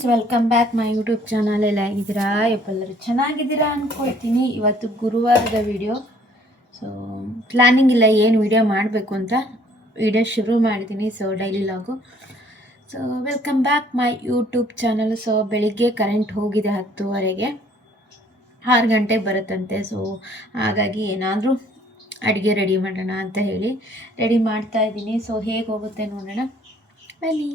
Friends, welcome back my YouTube channel. ಎಲ್ಲ ಆಗಿದ್ದೀರಾ? ಎಲ್ಲರೂ ಚೆನ್ನಾಗಿದ್ದೀರಾ ಅಂದ್ಕೊಳ್ತೀನಿ. ಇವತ್ತು ಗುರುವಾರದ ವಿಡಿಯೋ. ಸೊ ಪ್ಲ್ಯಾನಿಂಗ್ ಇಲ್ಲ ಏನು ವಿಡಿಯೋ ಮಾಡಬೇಕು ಅಂತ. ವಿಡಿಯೋ ಶುರು ಮಾಡಿದ್ದೀನಿ. So daily log. So welcome back my YouTube channel. So ಬೆಳಿಗ್ಗೆ ಕರೆಂಟ್ ಹೋಗಿದೆ 10:30ಗೆ, 6 ಗಂಟೆಗೆ ಬರುತ್ತಂತೆ. ಸೊ ಹಾಗಾಗಿ ಏನಾದರೂ ಅಡುಗೆ ರೆಡಿ ಮಾಡೋಣ ಅಂತ ಹೇಳಿ ರೆಡಿ ಮಾಡ್ತಾ ಇದ್ದೀನಿ. ಸೊ ಹೇಗೆ ಹೋಗುತ್ತೆ ನೋಡೋಣ ಬನ್ನಿ.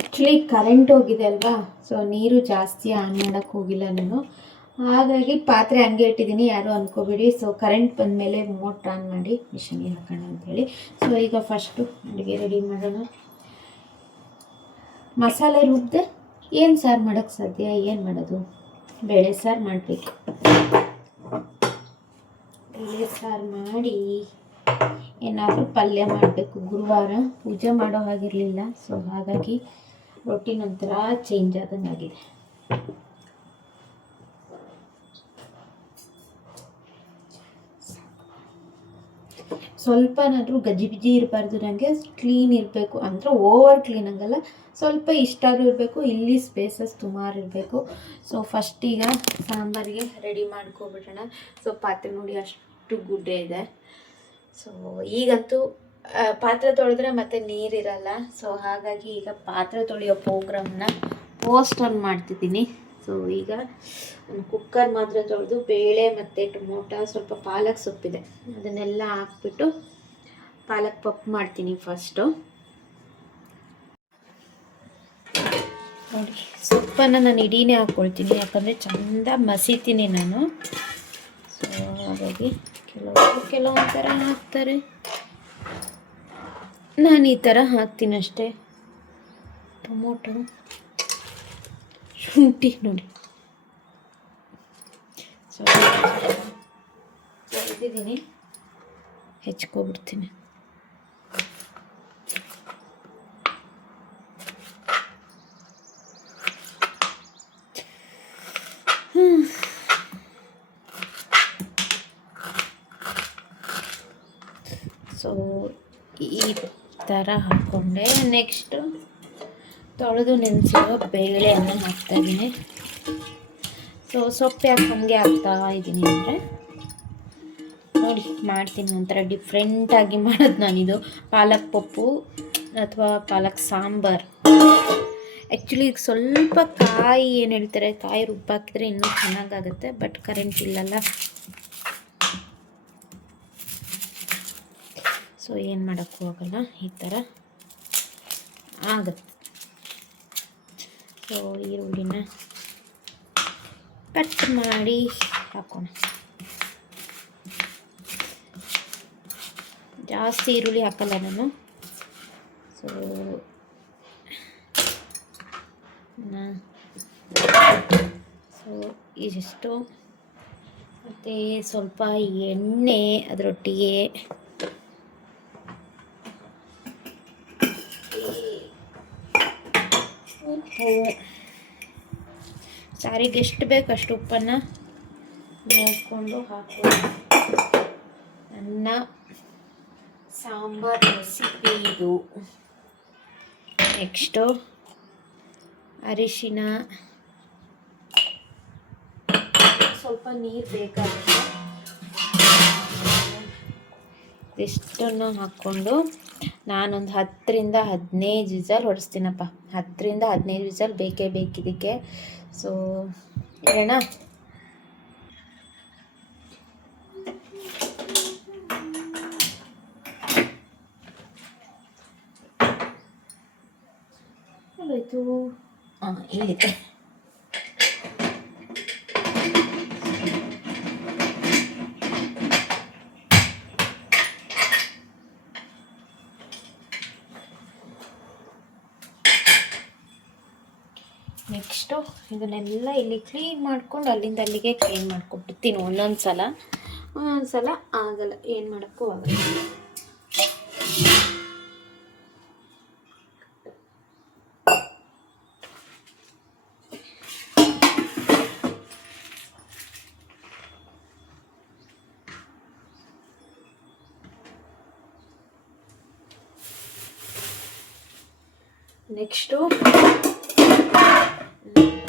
ಆ್ಯಕ್ಚುಲಿ ಕರೆಂಟ್ ಹೋಗಿದೆ ಅಲ್ವಾ, ಸೊ ನೀರು ಜಾಸ್ತಿ ಆನ್ ಮಾಡೋಕ್ಕೆ ಹೋಗಿಲ್ಲ ನಾನು. ಹಾಗಾಗಿ ಪಾತ್ರೆ ಹಂಗೆ ಇಟ್ಟಿದ್ದೀನಿ, ಯಾರೂ ಅಂದ್ಕೋಬೇಡಿ. ಸೊ ಕರೆಂಟ್ ಬಂದಮೇಲೆ ಮೋಟ್ರ್ ಆನ್ ಮಾಡಿ ಮಿಷನಿಗೆ ಹಾಕೋಣ ಅಂಥೇಳಿ. ಸೊ ಈಗ ಫಸ್ಟು ಅಡುಗೆ ರೆಡಿ ಮಾಡೋಣ. ಮಸಾಲೆ ರುಬ್ಬಿದೆ ಏನು ಸಾರು ಮಾಡೋಕ್ಕೆ ಸಾಧ್ಯ, ಏನು ಮಾಡೋದು? ಬೇಳೆ ಸಾರು ಮಾಡಬೇಕು. ಬೇಳೆ ಸಾರು ಮಾಡಿ ಏನಾದರೂ ಪಲ್ಯ ಮಾಡಬೇಕು. ಗುರುವಾರ ಪೂಜೆ ಮಾಡೋ ಹಾಗಿರಲಿಲ್ಲ, ಸೊ ಹಾಗಾಗಿ ರೊಟ್ಟಿನ ಒಂಥರ ಚೇಂಜ್ ಆದಂಗಾಗಿದೆ. ಸ್ವಲ್ಪನಾದರೂ ಗಜಿಬಿಜಿ ಇರಬಾರ್ದು, ನನಗೆ ಕ್ಲೀನ್ ಇರಬೇಕು. ಅಂದರೆ ಓವರ್ ಕ್ಲೀನ್ ಹಂಗಲ್ಲ, ಸ್ವಲ್ಪ ಇಷ್ಟಾದರೂ ಇರಬೇಕು. ಇಲ್ಲಿ ಸ್ಪೇಸಸ್ ಸುಮಾರು ಇರಬೇಕು. ಸೊ ಫಸ್ಟ್ ಈಗ ಸಾಂಬಾರಿಗೆ ರೆಡಿ ಮಾಡ್ಕೊಬಿಡೋಣ. ಸೊ ಪಾತ್ರೆ ನೋಡಿ ಅಷ್ಟು ಗುಡ್ಡೆ ಇದೆ. ಸೊ ಈಗಂತೂ ಪಾತ್ರೆ ತೊಳೆದ್ರೆ ಮತ್ತೆ ನೀರಿರಲ್ಲ. ಸೊ ಹಾಗಾಗಿ ಈಗ ಪಾತ್ರೆ ತೊಳೆಯೋ ಪ್ರೋಗ್ರಾಮ್ನ ಪೋಸ್ಟ್ಪೋನ್ ಮಾಡ್ತಿದ್ದೀನಿ. ಸೊ ಈಗ ಒಂದು ಕುಕ್ಕರ್ ಮಾತ್ರ ತೊಳೆದು ಬೇಳೆ ಮತ್ತು ಟೊಮೊಟೊ, ಸ್ವಲ್ಪ ಪಾಲಕ್ ಸೊಪ್ಪಿದೆ, ಅದನ್ನೆಲ್ಲ ಹಾಕ್ಬಿಟ್ಟು ಪಾಲಕ್ ಪಪ್ಪು ಮಾಡ್ತೀನಿ ಫಸ್ಟು. ನೋಡಿ, ಸೊಪ್ಪನ್ನು ನಾನು ಇಡೀನೇ ಹಾಕ್ಕೊಳ್ತೀನಿ, ಯಾಕಂದರೆ ಚೆಂದ ಮಸಿತೀನಿ ನಾನು. ಸೊ ಹಾಗಾಗಿ ಕೆಲವೊಂದು ಥರ ಹಾಕ್ತಾರೆ, ನಾನು ಈ ಥರ ಹಾಕ್ತೀನಿ ಅಷ್ಟೇ. ಟೊಮೊಟೊ, ಶುಂಠಿ ನೋಡಿ ಸೊ ತೊಳೆದಿದ್ದೀನಿ, ಹೆಚ್ಕೊಬಿಡ್ತೀನಿ. ಸೊ ಈ ಥರ ಹಾಕ್ಕೊಂಡೆ. ನೆಕ್ಸ್ಟು ತೊಳೆದು ನೆನೆಸಿರೋ ಬೇಳೆಯನ್ನು ಹಾಕ್ತಾಯಿದ್ದೀನಿ. ಸೊ ಸೊಪ್ಪು ಯಾಕೆ ಹಾಗೆ ಹಾಕ್ತಾ ಇದ್ದೀನಿ ಅಂದರೆ, ನೋಡಿ ಮಾಡ್ತೀನಿ ಒಂಥರ ಡಿಫ್ರೆಂಟಾಗಿ ಮಾಡೋದು ನಾನಿದು. ಪಾಲಕ್ ಪಪ್ಪು ಅಥವಾ ಪಾಲಕ್ ಸಾಂಬಾರು. ಆ್ಯಕ್ಚುಲಿ ಈಗ ಸ್ವಲ್ಪ ಕಾಯಿ ಏನು ಹೇಳ್ತಾರೆ, ಕಾಯಿ ರುಬ್ಬಾಕಿದ್ರೆ ಇನ್ನೂ ಚೆನ್ನಾಗಾಗುತ್ತೆ. ಬಟ್ ಕರೆಂಟ್ ಇಲ್ಲಲ್ಲ, ಸೊ ಏನು ಮಾಡೋಕ್ಕೂ ಹೋಗಲ್ಲ, ಈ ಥರ ಆಗುತ್ತೆ. ಸೊ ಈರುಳ್ಳಿನ ಕಟ್ ಮಾಡಿ ಹಾಕೋಣ. ಜಾಸ್ತಿ ಈರುಳ್ಳಿ ಹಾಕಲ್ಲ ನಾನು. ಸೊ ಇದಿಷ್ಟು, ಮತ್ತು ಸ್ವಲ್ಪ ಎಣ್ಣೆ ಅದರೊಟ್ಟಿಗೆ, ಉಪ್ಪು, ಸಾರಿಗೆ ಎಷ್ಟು ಬೇಕು ಅಷ್ಟು ಉಪ್ಪನ್ನು ನೋಡಿಕೊಂಡು ಹಾಕೋದು. ನನ್ನ ಸಾಂಬಾರು ರೆಸಿಪಿ ಇದು. ನೆಕ್ಸ್ಟು ಅರಿಶಿನ, ಸ್ವಲ್ಪ ನೀರು ಬೇಕಾಗುತ್ತೆ. ಇಷ್ಟನ್ನು ಹಾಕ್ಕೊಂಡು ನಾನೊಂದು 10ರಿಂದ 15 ವಿಸಲ್ ಹೊಡಿಸ್ತೀನಪ್ಪ. 10ರಿಂದ 15 ವಿಸಲ್ ಬೇಕೇ ಬೇಕಿದ್ದಕ್ಕೆ. ಸೊ ಹೇಳೋಣ. ಆಯಿತು. ಇಲ್ಲಿದೆ. ನೆಕ್ಸ್ಟು ಇದನ್ನೆಲ್ಲ ಇಲ್ಲಿ ಕ್ಲೀನ್ ಮಾಡ್ಕೊಂಡು ಅಲ್ಲಿಂದ ಅಲ್ಲಿಗೆ ಕ್ಲೀನ್ ಮಾಡ್ಕೊಬಿಡ್ತೀನಿ. ಒಂದೊಂದು ಸಲ ಆಗಲ್ಲ, ಏನು ಮಾಡೋಕ್ಕೂ ಆಗಲ್ಲ. ನೆಕ್ಸ್ಟು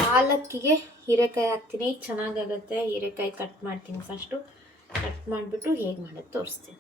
ಪಾಲಕ್ಕಿಗೆ ಹೀರೆಕಾಯಿ ಹಾಕ್ತೀನಿ, ಚೆನ್ನಾಗಾಗತ್ತೆ. ಹೀರೆಕಾಯಿ ಕಟ್ ಮಾಡ್ತೀನಿ. ಫಸ್ಟು ಕಟ್ ಮಾಡಿಬಿಟ್ಟು ಹೇಗೆ ಮಾಡೋದು ತೋರಿಸ್ತೀನಿ.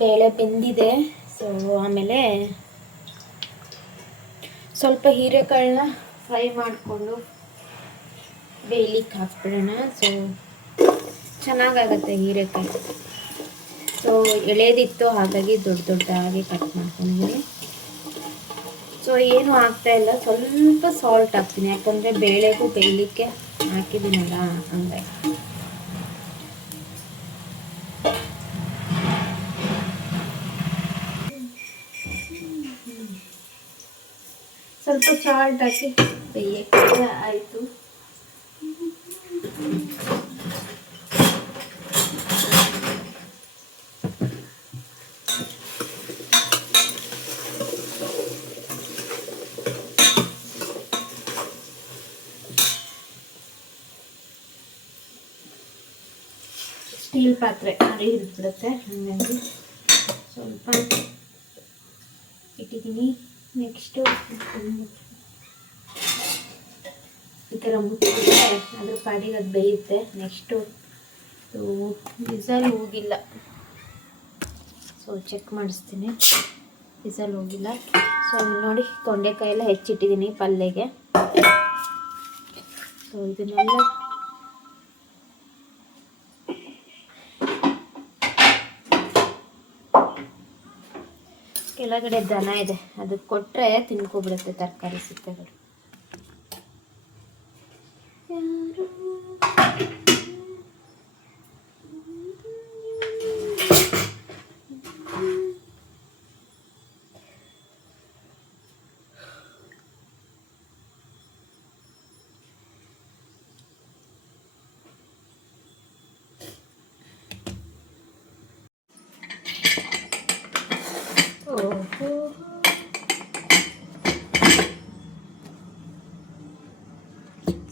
ಬೇಳೆ ಬೆಂದಿದೆ. ಸೊ ಆಮೇಲೆ ಸ್ವಲ್ಪ ಹೀರೆಕಾಳನ್ನ ಫ್ರೈ ಮಾಡಿಕೊಂಡು ಬೇಯ್ಲಿಕ್ಕೆ ಹಾಕ್ಬಿಡೋಣ. ಸೊ ಚೆನ್ನಾಗಾಗತ್ತೆ ಹೀರೆಕಾಯಿ. ಸೊ ಎಳೆದಿತ್ತು, ಹಾಗಾಗಿ ದೊಡ್ಡದಾಗಿ ಕಟ್ ಮಾಡ್ಕೊಂಡಿದ್ದೀನಿ. ಸೊ ಏನು ಆಗ್ತಾಯಿಲ್ಲ, ಸ್ವಲ್ಪ ಸಾಲ್ಟ್ ಹಾಕ್ತೀನಿ, ಯಾಕಂದರೆ ಬೇಳೆಗೂ ಬೇಯಲಿಕ್ಕೆ ಹಾಕಿದ್ದೀನಲ್ಲ ಹಂಗಾಗಿ. ಸ್ವಲ್ಪ ಸಾಲ್ಟ್ ಹಾಕಿ ಬೇಯಕ್ಕೆ ಆಯಿತು. ಸ್ಟೀಲ್ ಪಾತ್ರೆ ಅರಿ ಹಿಡಿದ್ಬಿಡುತ್ತೆ, ಹಾಗಾಗಿ ಸ್ವಲ್ಪ ಇಟ್ಟಿದ್ದೀನಿ. ನೆಕ್ಸ್ಟು ಈ ಥರ ಮುಚ್ಚಿದ್ರೆ ಅದ್ರ ಪಾಡಿಗೆ ಅದು ಬೇಯುತ್ತೆ. ನೆಕ್ಸ್ಟು ವಿಸಲ್ ಹೋಗಿಲ್ಲ, ಸೊ ಚೆಕ್ ಮಾಡಿಸ್ತೀನಿ. ವಿಸಲ್ ಹೋಗಿಲ್ಲ. ಸೊ ನೋಡಿ, ತೊಂಡೆಕಾಯಿ ಎಲ್ಲ ಹೆಚ್ಚಿಟ್ಟಿದ್ದೀನಿ ಪಲ್ಯಗೆ. ಸೊ ಇದನ್ನೆಲ್ಲ ಕೆಳಗಡೆ ದನ ಇದೆ, ಅದಕ್ಕೆ ಕೊಟ್ಟರೆ ತಿನ್ಕೊಬಿಡುತ್ತೆ ತರಕಾರಿ ಸಿಪ್ಪೆಗಳು.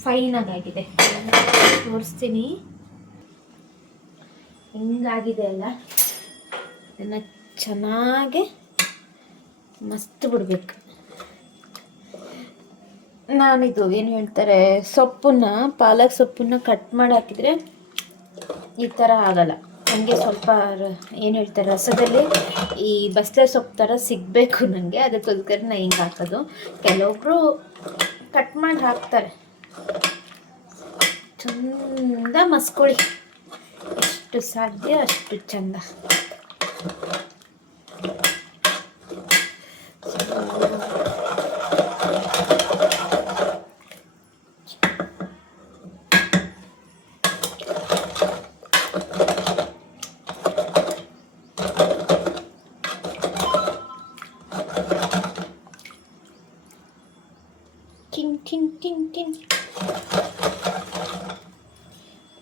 ಫೈನಾಗಾಗಿದೆ, ತೋರಿಸ್ತೀನಿ ಹಿಂಗಾಗಿದೆ ಅಲ್ಲ. ಇದನ್ನು ಚೆನ್ನಾಗಿ ಮಸ್ತ್ ಬಿಡ್ಬೇಕು. ನಾನಿದು ಏನು ಹೇಳ್ತಾರೆ, ಸೊಪ್ಪನ್ನ, ಪಾಲಕ್ ಸೊಪ್ಪನ್ನ ಕಟ್ ಮಾಡಿ ಹಾಕಿದರೆ ಈ ಥರ ಆಗಲ್ಲ. ನನಗೆ ಸ್ವಲ್ಪ ಏನು ಹೇಳ್ತಾರೆ, ರಸದಲ್ಲಿ ಈ ಬಸ್ಲೆ ಸೊಪ್ಪು ಥರ ಸಿಗಬೇಕು ನನಗೆ. ಅದಕ್ಕೋಸ್ಕರ ನಾನು ಹಿಂಗೆ ಹಾಕೋದು. ಕೆಲವೊಬ್ಬರು ಕಟ್ ಮಾಡಿ ಹಾಕ್ತಾರೆ. ಚಂದ ಮಸ್ಕೊಳ್ಳಿ, ಎಷ್ಟು ಸಾಧ್ಯ ಅಷ್ಟು ಚಂದ.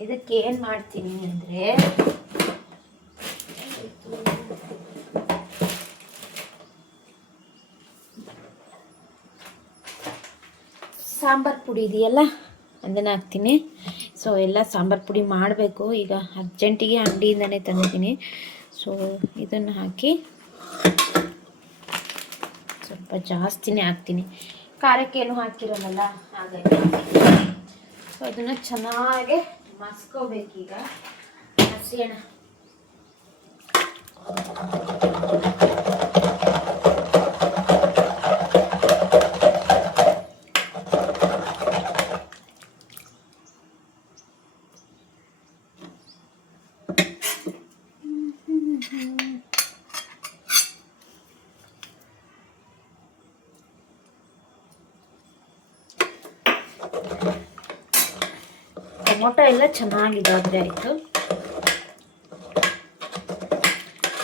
ಇದಕ್ಕೆ ಏನು ಮಾಡ್ತೀನಿ ಅಂದರೆ, ಪುಡಿ ಇದೆಯಲ್ಲ ಅದನ್ನು ಹಾಕ್ತೀನಿ. ಸೊ ಎಲ್ಲ ಸಾಂಬಾರು ಪುಡಿ ಮಾಡಬೇಕು, ಈಗ ಅರ್ಜೆಂಟಿಗೆ ಅಂಗಡಿಯಿಂದನೇ ತಂದಿದ್ದೀನಿ. ಸೊ ಇದನ್ನು ಹಾಕಿ ಸ್ವಲ್ಪ ಜಾಸ್ತಿನೇ ಹಾಕ್ತೀನಿ, ಖಾರಕ್ಕೇನು ಹಾಕಿರೋಲ್ಲ ಹಾಗಾಗಿ. ಸೊ ಅದನ್ನು ಚೆನ್ನಾಗಿ ಮಸ್ಕೋಬೇಕೀಗ, ಹಸಿಯಣ. ಟೊಮೊಟೊ ಎಲ್ಲ ಚೆನ್ನಾಗಿದಾದರೆ ಆಯಿತು.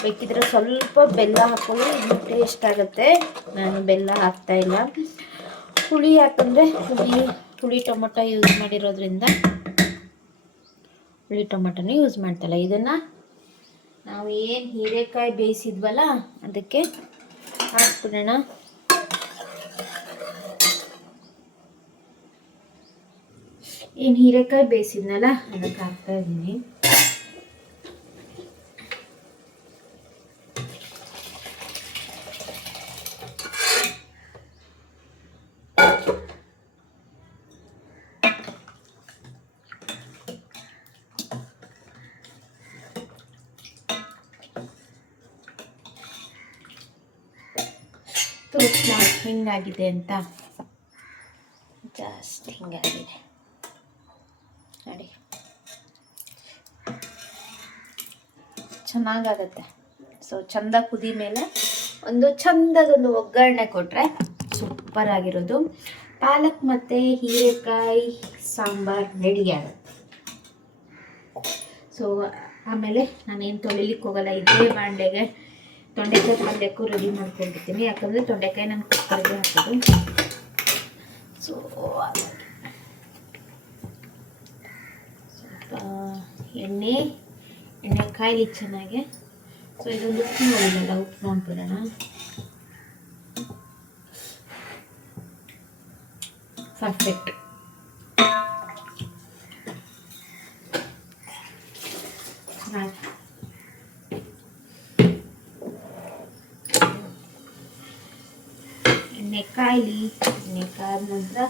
ಬೇಕಿದ್ರೆ ಸ್ವಲ್ಪ ಬೆಲ್ಲ ಹಾಕೊಳ್ಳಿ, ಇದು ಟೇಸ್ಟ್ ಆಗುತ್ತೆ. ನಾನು ಬೆಲ್ಲ ಹಾಕ್ತಾಯಿಲ್ಲ, ಹುಳಿ ಹಾಕಂದರೆ ಹುಳಿ ಟೊಮೊಟೊ ಯೂಸ್ ಮಾಡಿರೋದ್ರಿಂದ ಹುಳಿ ಟೊಮೊಟೊನೇ ಯೂಸ್ ಮಾಡ್ತಾಯಿಲ್ಲ. ಇದನ್ನು ನಾವು ಏನು ಹೀರೆಕಾಯಿ ಬೇಯಿಸಿದ್ವಲ್ಲ ಅದಕ್ಕೆ ಹಾಕ್ಬಿಡೋಣ. ಏನು ಹೀರೆಕಾಯಿ ಬೇಯಿಸಿದ್ನಲ್ಲ ಅದಕ್ಕೆ ಹಾಕ್ತಾ ಇದ್ದೀನಿ. ಹಿಂಗಾಗಿದೆ ಅಂತ, ಜಾಸ್ತಿ ಹಿಂಗಾಗಿದೆ ನೋಡಿ, ಚೆನ್ನಾಗಾಗತ್ತೆ. ಸೊ ಚಂದ ಕುದಿ ಮೇಲೆ ಒಂದು ಚಂದದೊಂದು ಒಗ್ಗರಣೆ ಕೊಟ್ಟರೆ ಸೂಪರ್ ಆಗಿರೋದು ಪಾಲಕ್ ಮತ್ತು ಹೀರೆಕಾಯಿ ಸಾಂಬಾರು ರೆಡಿ ಆಗುತ್ತೆ. ಸೊ ಆಮೇಲೆ ನಾನೇನು ತೊಳಿಲಿಕ್ಕೆ ಹೋಗಲ್ಲ, ಇದೇ ಬಾಂಡೆಗೆ ತೊಂಡೆಕಾಯಿ ಪಲ್ಯಕ್ಕೂ ರೆಡಿ ಮಾಡ್ಕೊಂಡಿರ್ತೀನಿ, ಯಾಕಂದರೆ ತೊಂಡೆಕಾಯಿ ನಾನು ಕುಕ್ಕರ್ಗೆ ಹಾಕೋದು. ಸೊ ಸ್ವಲ್ಪ ಎಣ್ಣೆ ಕಾಯ್ಲಿ ಚೆನ್ನಾಗೆ. ಸೊ ಇದೊಂದು ಉಪ್ಪು ನೋಡಿಲ್ಲ, ಉಪ್ಪು ನೋಡ್ಬಿಡೋಣ. ಪರ್ಫೆಕ್ಟ್. ಎಣ್ಣೆ ಕಾಯ್ಲಿ, ಎಣ್ಣೆ ಕಾದ ನಂತರ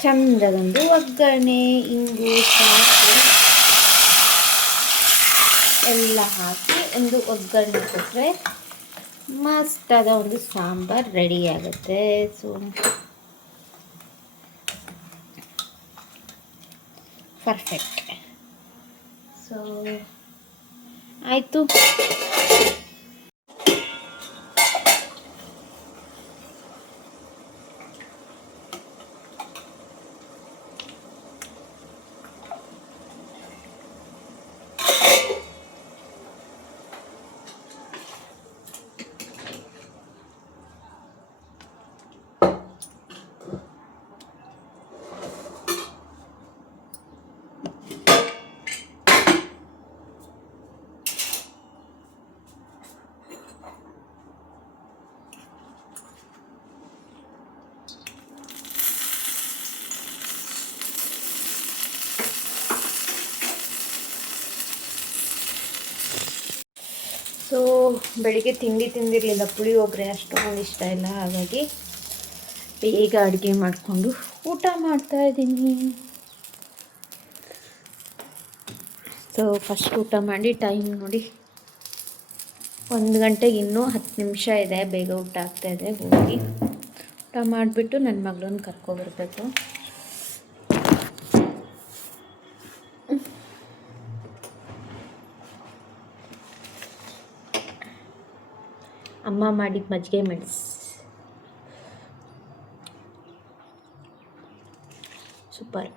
ಚಂದದೊಂದು ಒಗ್ಗರಣೆ, ಇಂಗು, ಸಾಸು ಎಲ್ಲ ಹಾಕಿ ಒಂದು ಒಗ್ಗರಣೆ ಕೊಟ್ಟರೆ ಮಸ್ತಾದ ಒಂದು ಸಾಂಬಾರು ರೆಡಿ ಆಗುತ್ತೆ. So perfect. ಸೊ ಆಯಿತು. ಸೊ ಬೆಳಿಗ್ಗೆ ತಿಂದಿರಲಿಲ್ಲ, ಪುಳಿಯೋಗರೆ ಅಷ್ಟೊಂದು ಇಷ್ಟ ಇಲ್ಲ, ಹಾಗಾಗಿ ಬೇಗ ಅಡುಗೆ ಮಾಡಿಕೊಂಡು ಊಟ ಮಾಡ್ತಾಯಿದ್ದೀನಿ. ಸೊ ಫಸ್ಟ್ ಊಟ ಮಾಡಿ ಟೈಮ್ ನೋಡಿ 1 ಗಂಟೆಗೆ ಇನ್ನೂ 10 ನಿಮಿಷ ಇದೆ. ಬೇಗ ಊಟ ಆಗ್ತಾಯಿದೆ. ಹೋಗಿ ಊಟ ಮಾಡಿಬಿಟ್ಟು ನನ್ನ ಮಗಳನ್ನ ಕರ್ಕೊಬರ್ಬೇಕು. ಅಮ್ಮ ಮಾಡಿದ ಮಜ್ಜಿಗೆ ಮೆಣಸು ಸೂಪರ್.